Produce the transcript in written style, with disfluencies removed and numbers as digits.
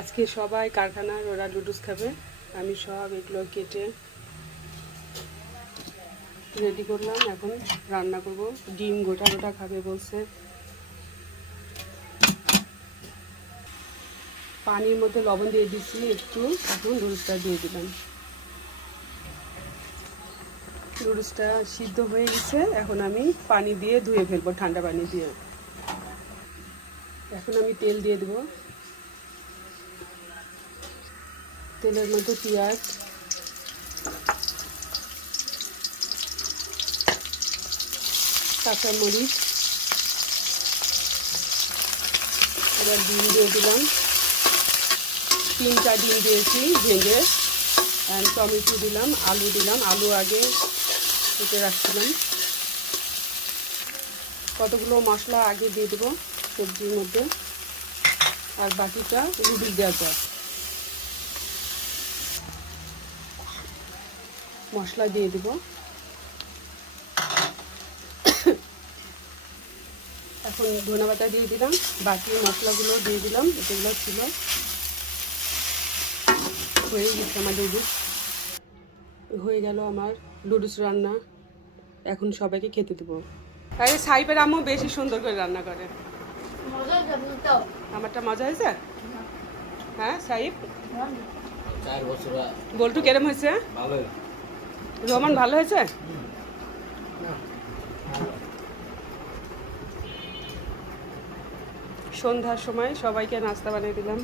আজকে সবাই কারখানার ওরা নুডলস খাবে। আমি সব এগুলো কেটে রেডি করলাম, এখন রান্না করব। ডিম গোটা গোটা খাবে বলছে। পানির মধ্যে লবণ দিয়ে দিচ্ছি একটু, এখন নুডলসটা দিয়ে দিলাম। নুডলসটা সিদ্ধ হয়ে গেছে, এখন আমি পানি দিয়ে ধুয়ে ফেলবো, ঠান্ডা পানি দিয়ে। এখন আমি তেল দিয়ে দেবো। তেলের মধ্যে পেঁয়াজ, কাঁচামরিচ, এবার ডিম দিয়ে দিলাম। 3টা ডিম দিয়েছি ভেঙে, টমেটো দিলাম, আলু দিলাম। আলু আগে কেটে রাখছিলাম। কতগুলো মশলা আগে দিয়ে দেবো সবজির মধ্যে, আর বাকিটা নুডলস দেওয়ার পর। মশলা দিয়ে দেব। এখন ধনেপাতা দিয়ে দিলাম, বাকি মশলাগুলো দিয়ে দিলাম, যেগুলো ছিল। হয়ে গেছে আমার নুডলস, হয়ে গেল আমার নুডলস রান্না। এখন সবাইকে খেতে দেবো। আরে সাইবের আম্মু বেশি সুন্দর করে রান্না করে। আমারটা মজা হয়েছে? হ্যাঁ সাইব, 4 বছর বল্টু কেরম হয়েছে? ভালো। রোমান ভালো হয়েছে? সন্ধ্যার সময় সবাইকে নাস্তা বানিয়ে দিলাম।